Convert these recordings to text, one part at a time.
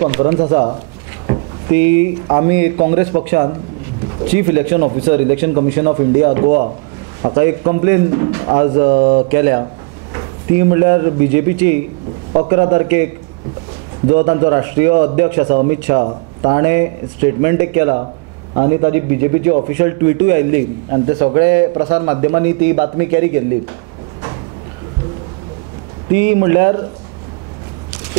Conference आसा ती आमी काँग्रेस पक्षान chief election officer election commission of India Goa हाका एक कंप्लेन आज केल्या। ती म्हणल्यार BJPची 11 तारखेक जो तांचो राष्ट्रीय अध्यक्ष आसा अमित शाह ताणें स्टेटमेंट एक केला आनी ताजी BJPची ऑफिशियल ट्विटूय आयिल्ली आनी ते सगळे प्रसार माध्यमांनी ती बातमी कॅरी केल्ली। ती म्हणल्यार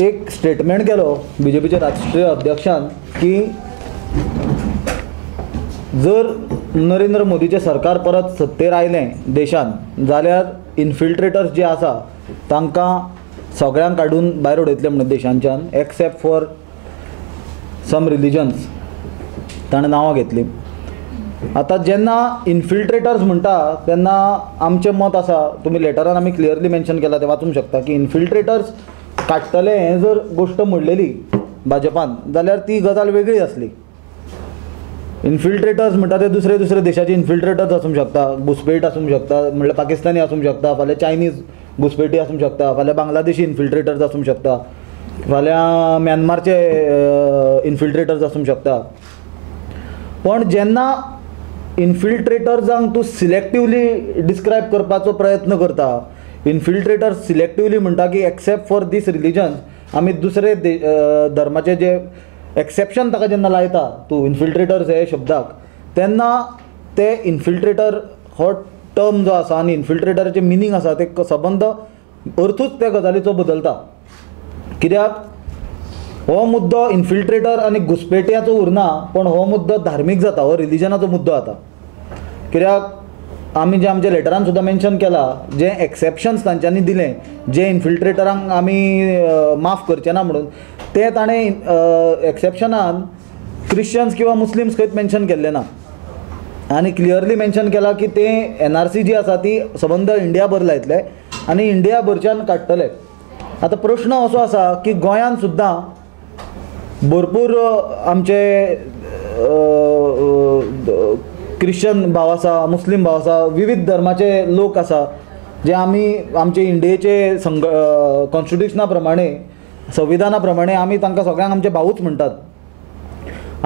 एक स्टेटमेंट केलो BJPच्या राष्ट्रीय अध्यक्षान की जर नरेंद्र मोदीचे सरकार परत सत्तेर आयलें देशान जाल्यार इन्फिल्ट्रेटर्स जे आसा तांकां सगळ्यांक काडून भायर उडयतले म्हणून देशांच्यान एक्सेप्ट फॉर सम रिलिजन्स ताणें नांवां घेतली। आतां जेन्ना इन्फिल्ट्रेटर्स म्हणटा तेन्ना आमचें मत आसा, तुमी लेटरान आमी क्लियरली मेन्शन केला ते वाचूंक शकता की इन्फिल्ट्रेटर्स काडटले हें जर गोश्ट म्हणलेली भाजपान जाल्यार ती गजाल वेगळी आसली। इन्फिल्ट्रेटर्स म्हणटा ते दुसरे दुसरे देशाचे इन्फिल्ट्रेटर्स आसूंक शकता, घुसपेट आसूंक शकता, म्हणल्यार पाकिस्तानी आसूंक शकता, फाल्यां चायनीज घुसपेटी आसूंक शकता, फाल्यां बांगलादेशी इन्फिल्ट्रेटर्स आसूंक शकता, फाल्यां म्यानमारचे इन्फिल्ट्रेटर्स आसूंक शकता। पण जेन्ना इन्फिल्ट्रेटर्सांक तूं सिलेक्टिवली डिस्क्रायब करपाचो प्रयत्न करता, इन्फिल्ट्रेटर्स सिलेक्टिवली म्हणटा की एक्सेप्ट फॉर दीस रिलिजन्स आमी दुसरे धर्माचे जे एक्सेप्शन ताका जेन्ना लायता तूं इन्फिल्ट्रेटर्स हे शब्दाक, तेन्ना ते इन्फिल्ट्रेटर हो टर्म जो आसा आनी इन्फिल्ट्रेटराचे मिनींग आसा ते संबंध अर्थूच त्या गजालीचो बदलता। कित्याक हो मुद्दो इन्फिल्ट्रेटर आनी घुसपेट्याचो उरना, पण हो मुद्दो धार्मीक जाता, हो रिलिजनाचो मुद्दो जाता। कित्याक आमी जे आमच्या लेटरान सुद्दां मेन्शन केला जे एक्सेप्शन्स तांच्यांनी दिले जे इन्फिल्ट्रेटरांक आमी माफ करचे ना म्हणून, ते ताणें एक्सेप्शनान क्रिश्चन्स किंवा मुस्लिम्स खंयच मेन्शन केल्ले ना आनी क्लियरली मेन्शन केला की ते NRC जी आसा ती संबंद इंडिया भर लायतले आनी इंडिया भरच्यान काडटले। आतां प्रश्न असो आसा की गोंयान सुद्दां भरपूर आमचे क्रिश्चन भाव आसा, मुस्लिम भाव आसा, विविध धर्माचे लोक आसा जे आमी आमचे इंडियेचे कॉन्स्टिट्युशना प्रमाणे संविधाना प्रमाणे आमी तांकां सगळ्यांक आमचे भावूच म्हणटात।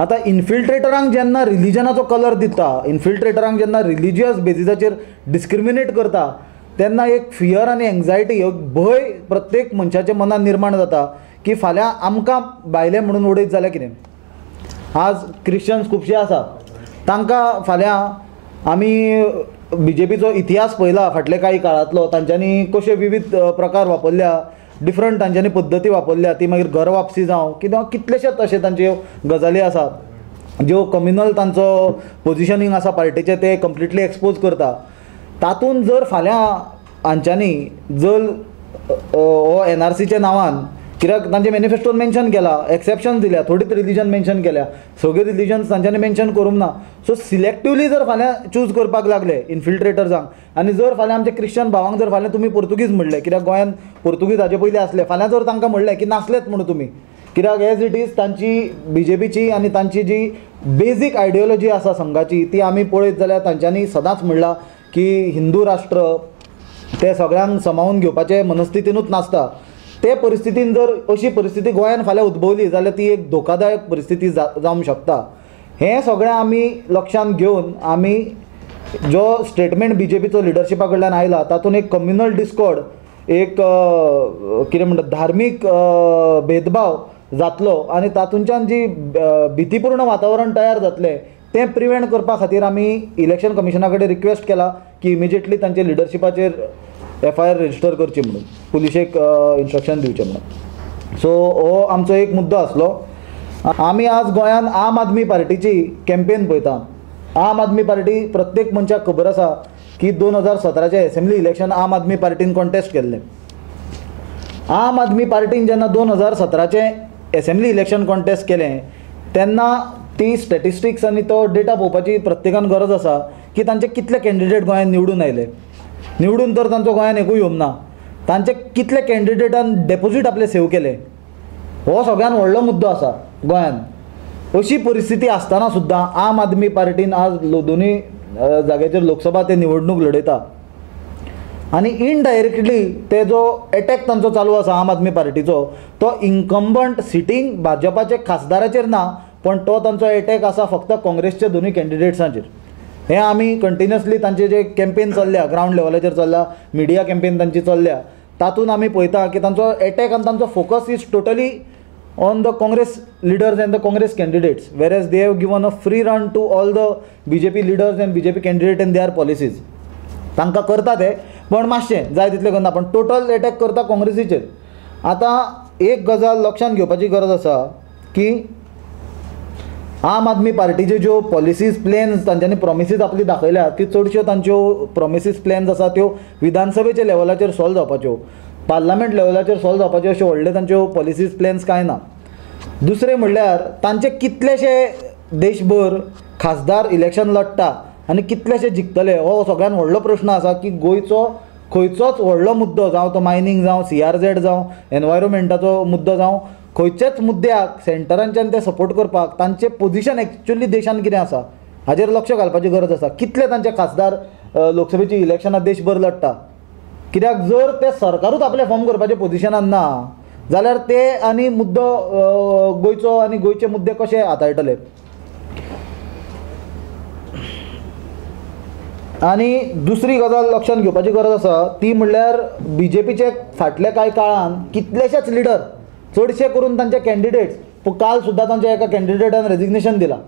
आतां इन्फिल्ट्रेटरांक जेन्ना रिलिजनाचो कलर दिता, इन्फिल्ट्रेटरांक जेन्ना रिलिजियस बेजिसाचेर डिस्क्रिमिनेट करता, तेन्ना एक फियर आनी एंग्जायटी, एक भंय प्रत्येक मनशाच्या मनात निर्माण जाता की फाल्यां आमकां भायले म्हणून उडयत जाल्यार कितें। आज क्रिश्चन्स खुबशे आसा, तांकां फाल्यां आमी BJPचो इतिहास पळयला फाटले काही काळांतलो, तांच्यांनी कशे विविध प्रकार वापरल्या, डिफरंट तांच्यांनी पद्दती वापरल्या, ती मागीर घर वापसी जावं किंवा कितलेशेच अशे तांच्यो गजाली आसा ज्यो कम्युनल तांचो पोजिशनींग आसा पार्टीचें ते कंप्लिटली एक्सपोज करता। तातूंत जर फाल्यां हांच्यांनी जर हो NRCच्या नांवान, कित्याक तांचे मॅनिफेस्टोन मेन्शन केला, एक्सेप्शन दिल्या, थोडीच रिलिजन मेन्शन केल्या, सगळे रिलिजन्स तांच्यांनी मेन्शन करूंक ना। सो सिलेक्टिवली जर फाल्यां चूज करपाक लागले इन्फिल्ट्रेटर्सांक आनी जर फाल्यां आमचे क्रिश्चन भावांक जर फाल्यां तुमी पोर्तुगीज म्हणले, कित्याक गोंयान पोर्तुगीज हाजे पयलीं आसले, फाल्यां जर तांकां म्हणलें की नासलेत म्हणून तुमी, कित्याक एज इट इज तांची BJPची आनी तांची जी बेजीक आयडियोलॉजी आसा संघाची ती आमी पळयत जाल्यार तांच्यांनी सदांच म्हणला की हिंदू राष्ट्र ते सगळ्यांक समावून घेवपाचे मनस्थितीनूच नासता। ते परिस्थितीन जर अशी परिस्थिती गोंयान फाल्यां उद्भवली जाल्यार ती एक धोकादायक परिस्थिती जावंक शकता। हें सगळें आमी लक्षांत घेवन आमी जो स्टेटमेंट BJPचो लिडरशिपा कडल्यान आयला तातूंत एक कम्युनल डिस्कॉर्ड, एक कितें म्हणटा धार्मीक भेदभाव जातलो आनी तातूंतल्यान जी भितीपूर्ण वातावरण तयार जातलें तें प्रिवेंट करपा खातीर आमी इलेक्शन कमिशना कडेन रिक्वेस्ट केला की इमिजिएटली तांचे लिडरशिपाचेर FIR रजिस्टर करची म्हणून, पुलिशेक इन्स्ट्रक्शन दिवचें म्हणून। सो हो आमचो एक मुद्दो आसलो। आमी आज गोंयान आम आदमी पार्टीची कॅम्पेन पळयता। आम आदमी पार्टी प्रत्येक मनशाक खबर आसा की 2017चे एसेंब्ली इलेक्शन आम आदमी पार्टीन कॉन्टेस्ट केल्लें। आम आदमी पार्टीन जेन्ना 2017चे एसेंब्ली इलेक्शन कॉन्टेस्ट केलें तेन्ना ती स्टॅटिस्टिक्स आनी तो डेटा पळोवपाची प्रत्येकान गरज आसा की तांचे कितले कॅन्डिडेट गोंयान निवडून आयले। निवडून तर तांचो गोंयान एकूय येवंक ना, तांचे कितले कॅन्डिडेटान डेपोजीट आपले सेव केले, हो सगळ्यान व्हडलो मुद्दो आसा गोंयान। अशी परिस्थिती आसतना सुद्दां आम आदमी पार्टीन आज दोनूय जाग्याचेर लोकसभा ते निवडणूक लडयता। आनी इनडायरेक्टली ते जो एटॅक तांचो चालू आसा आम आदमी पार्टीचो तो इन्कम्बंट सिटींग भाजपाचे खासदाराचेर ना, पण तो तांचो एटॅक आसा फक्त काँग्रेसच्या दोनूय कॅन्डिडेट्सांचेर. हें आमी कंटिन्युअसली तांचे जे कॅम्पेन चल्ल्या, ग्रावंड लेवलाचेर चल्ल्या, मिडिया कॅम्पेन तांची चल्ल्या, तातूंत आमी पळयता की तांचो एटॅक आनी तांचो focus is totally on the Congress leaders and the Congress candidates, whereas they have given a free run to all the BJP leaders and BJP candidates and their policies. तांकां करता ते, पण मातशें जाय तितलें करना, पण टोटल एटॅक करता काँग्रेसीचेर. आतां एक गजाल लक्षांत घेवपाची गरज आसा की आम आदमी पार्टीच्यो ज्यो पॉलिसीज प्लॅन्स तांच्यांनी प्रॉमिसीज आपली दाखयल्या ती चडश्यो तांच्यो प्रॉमिसीज प्लॅन्स आसा त्यो विधानसभेच्या लेवलाचेर सॉल्व जावपाच्यो, पार्लमेंट लेवलाचेर सॉल्व जावपाच्यो अश्यो व्हडल्यो तांच्यो पॉलिसीज प्लॅन्स कांय ना. दुसरें म्हणल्यार तांचे कितलेशे देशभर खासदार इलेक्शन लडटा आनी कितलेशे जिखतले हो सगळ्यान व्हडलो प्रश्न आसा की गोंयचो खंयचोच व्हडलो मुद्दो जावं तो मायनींग जावं CRZ जावं एनवायरमेंटाचो मुद्दो जावं खंयचेच मुद्द्याक सेंटरांच्यान ते सपोर्ट करपाक तांचें पोजिशन एक्चुअली देशान कितें आसा हाचेर लक्ष घालपाची गरज आसा. कितले तांचे खासदार लोकसभेची इलेक्शनां देशभर लडटा, कित्याक जर ते सरकारूच आपले फॉर्म करपाचे पोजिशनान ना जाल्यार ते आनी मुद्दो गोंयचो आनी गोंयचे मुद्दे कशे हाताळटले. आनी दुसरी गजाल लक्षांत घेवपाची गरज आसा ती म्हणल्यार BJPचे फाटल्या कांय काळान कितलेशेच लिडर, चडशे करून तांचे कॅन्डिडेट्स, काल सुद्दां तांच्या एका कॅन्डिडेटान रेजिग्नेशन दिलां.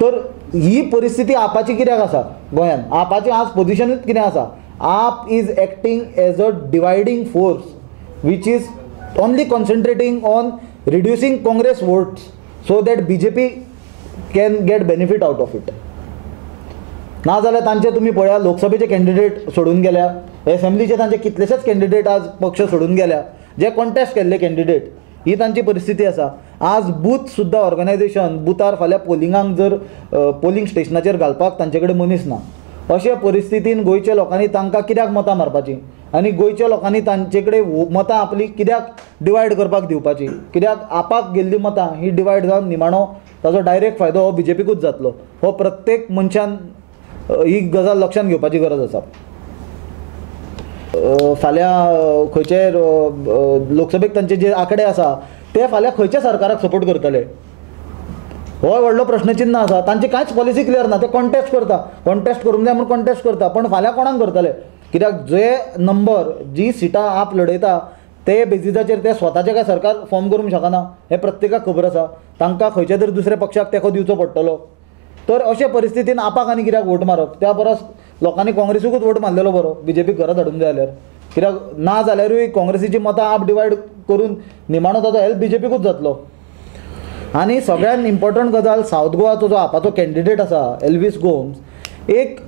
तर ही परिस्थिती आपाची कित्याक आसा गोंयान, आपाचें आज पोजिशनूच कितें आसा. AAP is acting as a dividing force which is only concentrating on reducing Congress votes so that BJP can get benefit out of it. नाजाल्यार तांचे तुमी पळया लोकसभेचे कॅन्डिडेट सोडून गेल्या, एसेंब्लीचे तांचे कितलेशेच कॅन्डिडेट आज पक्ष सोडून गेल्या, जे कॉन्टेस्ट केल्ले कॅन्डिडेट. ही तांची परिस्थिती आसा. आज बूथ सुद्दां ऑर्गनायझेशन बुथार फाल्यां पोलिंगांक जर पोलिंग स्टेशनाचेर घालपाक तांचे कडेन मनीस ना. अशे परिस्थितीन गोंयच्या लोकांनी तांकां कित्याक मतां मारपाची आनी गोंयच्या लोकांनी तांचे कडेन मतां आपली कित्याक डिवायड करपाक दिवपाची, कित्याक आपाक गेल्ली मतां ही डिवायड जावन निमाणो ताजो डायरेक्ट फायदो हो BJPकूच जातलो. हो प्रत्येक मनशान ही गजाल लक्षांत घेवपाची गरज आसा. फाल्यां खंयचे लोकसभेक तांचे जे आंकडे आसा ते फाल्यां खंयच्या सरकाराक सपोर्ट करतले हो व्हडलो प्रश्नचिन्ह आसा. तांची कांयच पॉलिसी क्लियर ना. ते कॉन्टेस्ट करता, कॉन्टेस्ट करूंक जाय म्हणून कॉन्टेस्ट करता, पण फाल्यां कोणाक करतले, कित्याक जे नंबर जी सिटां आप लडयता ते बेजिसाचेर ते स्वताचें काय सरकार फॉर्म करूंक शकना हें प्रत्येकाक खबर आसा. तांकां खंयच्या तरी दुसऱ्या पक्षाक तेंको दिवचो पडटलो. तर अशे परिस्थितीन आपाक आनी कित्याक वोट मारप, त्या परस लोकांनी काँग्रेसीकूच वोट मारलेलो बरो. BJP घरात हाडूंक जाय जाल्यार, कित्याक ना जाल्यारूय काँग्रेसीची मतां आप डिवायड करून निमाणो ताजो हेल्प BJPकूच जातलो. आनी सगळ्यान इम्पॉर्टंट गजाल सावथ गोवाचो जो आपाचो कॅन्डिडेट आसा एल्विस गोम्स, एक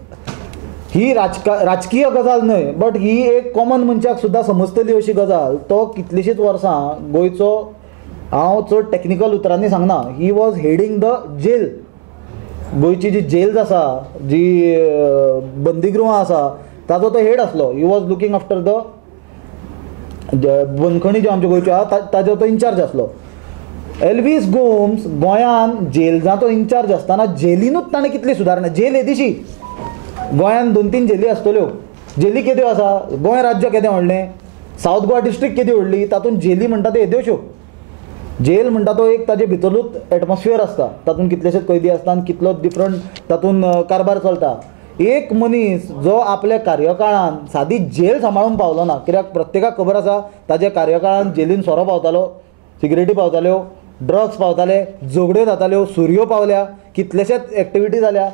ही राजकीय गजाल न्हय बट ही एक कॉमन मनशाक सुद्दां समजतली अशी गजाल. तो कितलींशींच वर्सां गोंयचो, हांव चड टॅक्निकल उतरांनी सांगना, he was heading the jail. गोंयची जी जेल्स आसा, जी बंदीगृहां आसा ताजो तो हेड आसलो. He was looking after the बंदखणी ज्यो आमच्या गोंयच्यो आसा ताजो तो इन्चार्ज आसलो. एल्विस गोम्स गोंयान जेल्साचो इन्चार्ज आसतना जेलीनूच ताणें कितली सुदारणां. जेल येदिशी गोंयान 2-3 जेली आसतल्यो. जेली केद्यो आसा, गोंय राज्य केदें व्हडलें, सावथ गोवा डिस्ट्रिक्ट केदी व्हडली, तातूंत जेली म्हणटा त्यो येद्योश्यो. जेल म्हणटा तो एक ताजे भितरूच एटमॉस्फियर आसता, तातूंत कितलेशेच कैदी आसता आनी कितलोच डिफरंट तातूंत कारभार चलता. एक मनीस जो आपल्या कार्यकाळान सादी जेल सांबाळूंक पावलो ना, कित्याक प्रत्येकाक खबर आसा ताज्या कार्यकाळान जेलीन सोरो पावतालो, सिगरेटी पावताल्यो, ड्रग्स पावताले, झगड्यो जाताल्यो, सुरयो पावल्या, कितलेशेच एक्टिविटी जाल्या.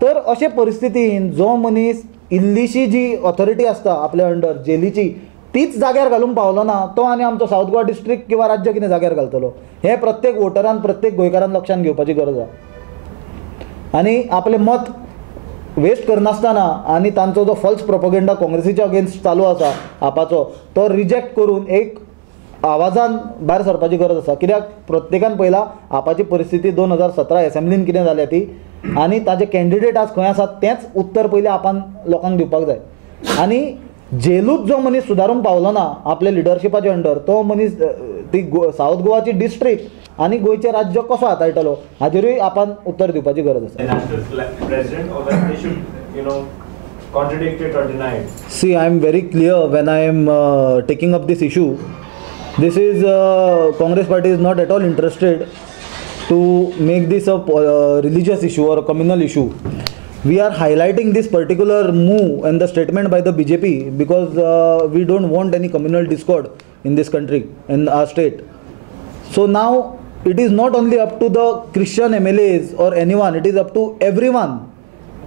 तर अशे परिस्थितीन जो मनीस इल्लीशी जी ऑथॉरिटी आसता आपल्या अंडर जेलीची तीच जाग्यार घालूंक पावलो ना, तो आनी आमचो सावथ गोवा डिस्ट्रिक्ट किंवा राज्य कितें जाग्यार घालतलो हें प्रत्येक वोटरान, प्रत्येक गोंयकारान लक्षांत घेवपाची गरज आसा. आनी आपलें मत वेस्ट करनासतना आनी तांचो जो फॉल्स प्रोपगेंडा काँग्रेसीच्या अगेन्स्ट चालू आसा आपाचो तो रिजेक्ट करून एक आवाजान भायर सरपाची गरज आसा. कित्याक प्रत्येकान पळयला आपाची परिस्थिती 2017 एसेंब्लीन कितें जाल्या ती, आनी ताजे कॅन्डिडेट आज खंय आसात तेंच उत्तर पयलीं आपान लोकांक दिवपाक जाय. आनी जेलूच जो मनीस सुदारूंक पावलो ना आपल्या लिडरशिपाचे अंडर, तो मनीस ती सावथ गोवाची डिस्ट्रिक्ट आनी गोंयचे राज्य कसो हाताळटलो हाचेरूय आपान उत्तर दिवपाची गरज आसा. contradicted or denied? See, I am very clear when I am taking up this issue. This is Congress party is not at all interested to make this a religious issue or a communal issue. We are highlighting this particular move and the statement by the BJP because we don't want any communal discord in this country, in our state. So now it is not only up to the Christian MLAs or anyone, it is up to everyone.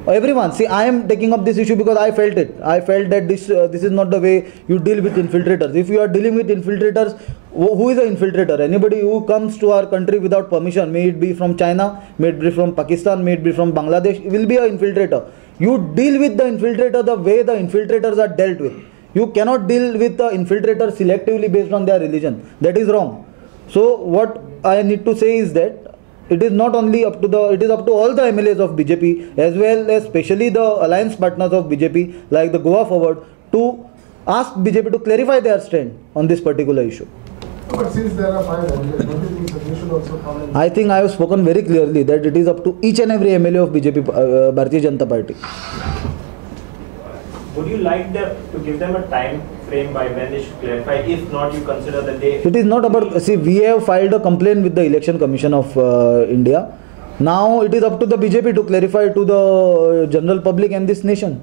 Everyone. See, I am taking up this issue because I felt it. I felt that this is not the way you deal with infiltrators. If you are dealing with infiltrators, who is an infiltrator? Anybody who comes to our country without permission, may it be from China, may it be from Pakistan, may it be from Bangladesh, will be an infiltrator. You deal with the infiltrator the way the infiltrators are dealt with. You cannot deal with the infiltrator selectively based on their religion. That is wrong. So what I need to say is that it is not only up to it is up to all the MLAs of BJP as well as especially the alliance partners of BJP like the Goa Forward to ask BJP to clarify their stand on this particular issue. But since there are 5 MLAs, don't you think Sanjay should also come in? I think I have spoken very clearly that it is up to each and every MLA of BJP, Bharatiya Janata Party. Would you like them to give them a time frame by when they should clarify? If not, you consider that they... It is not about... See, we have filed a complaint with the Election Commission of India. Now it is up to the BJP to clarify to the general public and this nation.